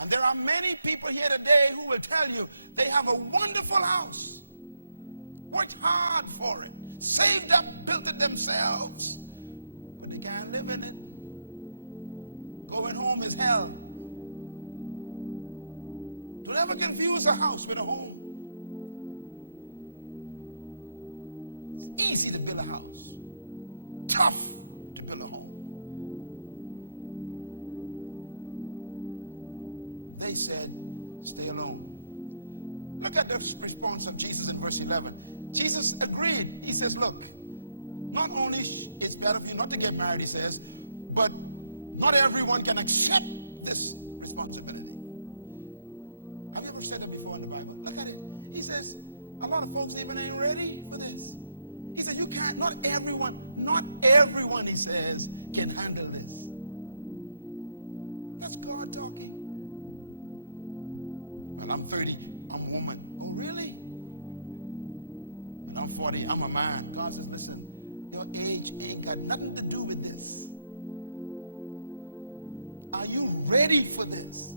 And there are many people here today who will tell you they have a wonderful house, worked hard for it, saved up, built it themselves, but they can't live in it. Going home is hell. Don't ever confuse a house with a home. It's easy to build a house, tough to build a home. They said, stay alone. Look at the response of Jesus in verse 11. Jesus agreed. He says, look, not only it's better for you not to get married, he says, but not everyone can accept this responsibility. Have you ever said that before in the Bible? Look at it. He says, a lot of folks even ain't ready for this. He said, you can't, not everyone, he says, can handle this. That's God talking. Well, I'm 30, I'm a woman. Oh, really? And I'm 40, I'm a man. God says, listen, your age ain't got nothing to do with this. Are you ready for this?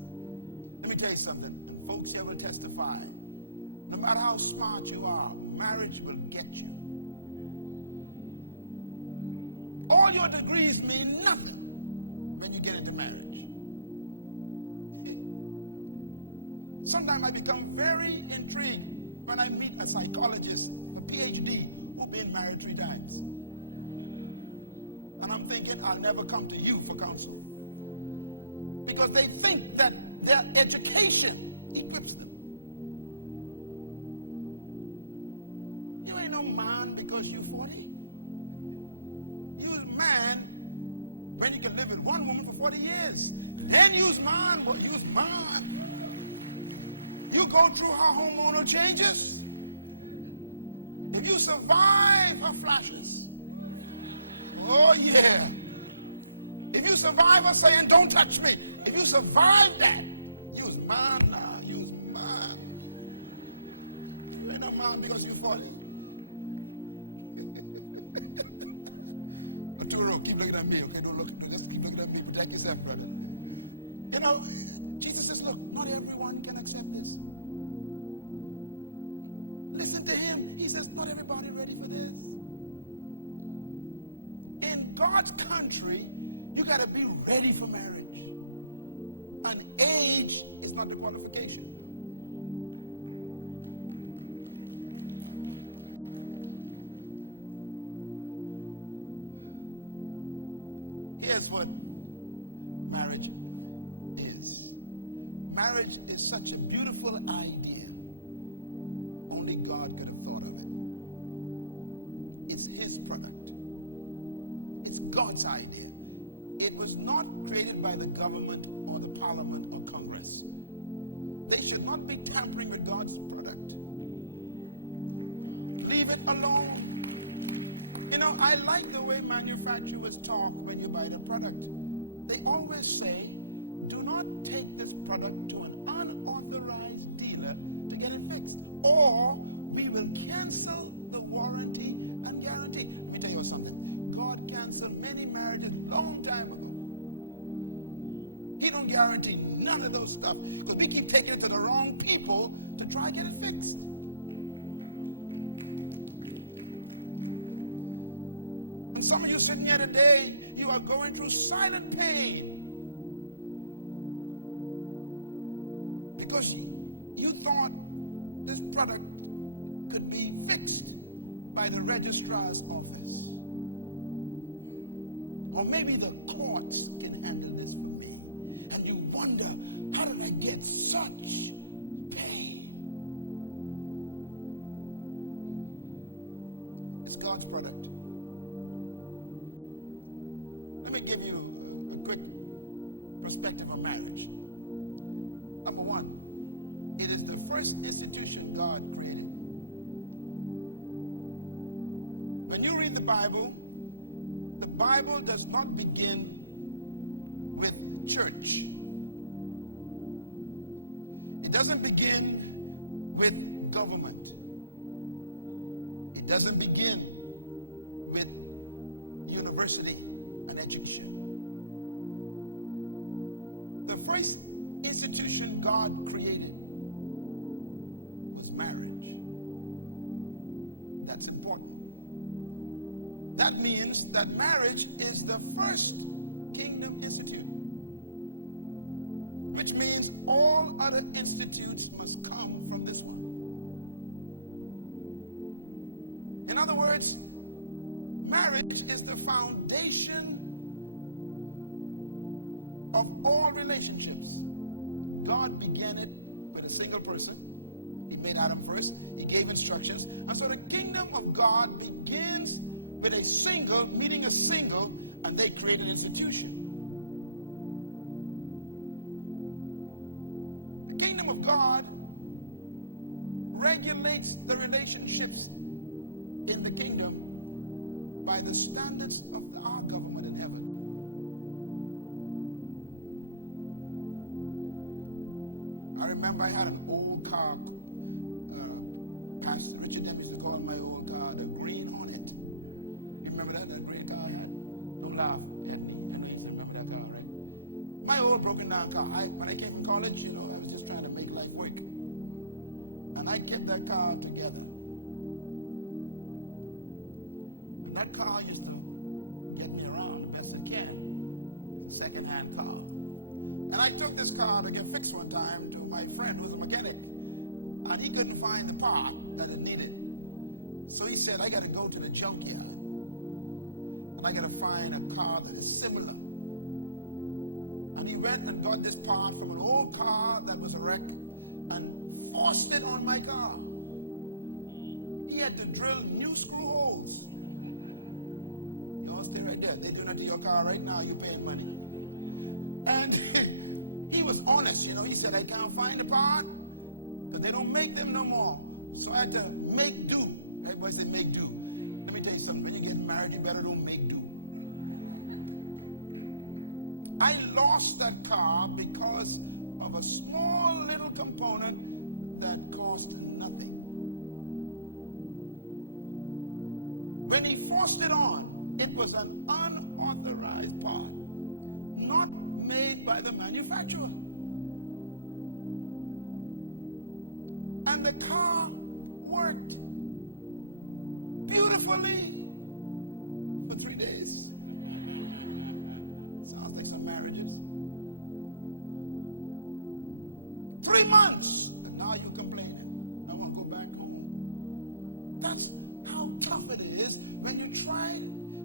Let me tell you something. And folks here will testify. No matter how smart you are, marriage will get you. All your degrees mean nothing when you get into marriage. Sometimes I become very intrigued when I meet a psychologist, a PhD, who's been married 3 times. And I'm thinking, I'll never come to you for counsel. Because they think that their education equips them. You ain't no man because you're 40. You's man when you can live with one woman for 40 years. Then you's man, but you's man. You go through her hormonal changes. If you survive her flashes, oh yeah. If you survive her saying, don't touch me, if you survive that, you's man now, you's man. You ain't a man because you're 40. Arturo, keep looking at me, okay? Just keep looking at me. Protect yourself, brother. You know, Jesus says, look, not everyone can accept this. Listen to him. He says, not everybody ready for this. In God's country, you got to be ready for marriage. And age is not the qualification. Here's what marriage is. Marriage is such a beautiful idea. Only God could have thought of it. It's his product. It's God's idea. It was not created by the government or the parliament or Congress. They should not be tampering with God's product. Leave it alone. You know, I like the way manufacturers talk when you buy the product. They always say, do not take this product to an unauthorized dealer to get it fixed, or we will cancel the warranty and guarantee. Let me tell you something. God canceled many marriages long time ago. He don't guarantee none of those stuff because we keep taking it to the wrong people to try to get it fixed. And some of you sitting here today, you are going through silent pain because you thought this product could be fixed by the registrar's office. Or maybe the courts can handle this for me. And you wonder, how did I get such pain? It's God's product. Let me give you a quick perspective on marriage. Number one, it is the first institution God created. When you read the Bible does not begin with church. It doesn't begin with government. It doesn't begin with university and education. The first institution God created was marriage. That's important. That means that marriage is the first kingdom institute, which means all other institutes must come from this one. In other words, marriage is the foundation of all relationships. God began it with a single person. He made Adam first. He gave instructions. And so the kingdom of God begins with a single meeting a single, and they create an institution. The kingdom of God regulates the relationships in the kingdom by the standards of our government in heaven. I remember I had an old car. Pastor Richard M. used to call my old car the Green Hornet. You remember that green car I had? Don't laugh at me. I know you still remember that car, right? My old broken down car. When I came from college, I was just trying to make life work. And I kept that car together. And that car used to get me around the best it can. Second-hand car. And I took this car to get fixed one time to my friend who was a mechanic. And he couldn't find the part that it needed. So he said, I got to go to the junkyard. And I got to find a car that is similar. And he went and got this part from an old car that was a wreck and forced it on my car. He had to drill new screw holes. You all stay right there. They doing that to your car right now. You're paying money. And he was honest, He said, I can't find the part, but they don't make them no more. So I had to make do. Everybody say make do. Let me tell you something. When you get married, you better don't make do. I lost that car because of a small little component that cost nothing. When he forced it on, it was an unauthorized part, not made by the manufacturer. And the car worked beautifully for 3 days. Sounds like some marriages. 3 months, and now you're complaining. I want to go back home. That's how tough it is when you try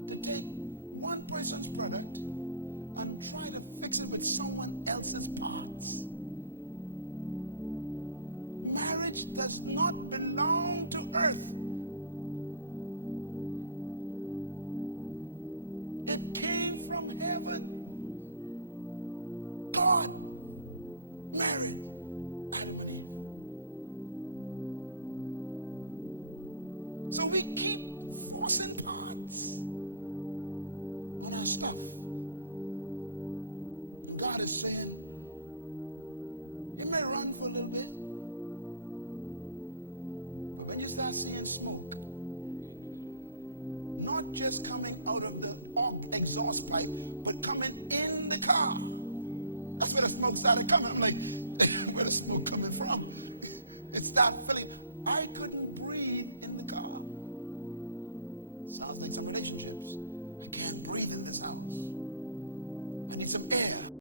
to take one person's product and try to fix it with someone else's parts. Marriage does not belong to earth. It came from heaven. God married Adam and Eve. So we keep forcing parts on our stuff. God is saying, it may run for a little bit, but when you start seeing smoke, not just coming out of the exhaust pipe, but coming in the car. That's where the smoke started coming. I'm like, where the smoke coming from? It started filling. I couldn't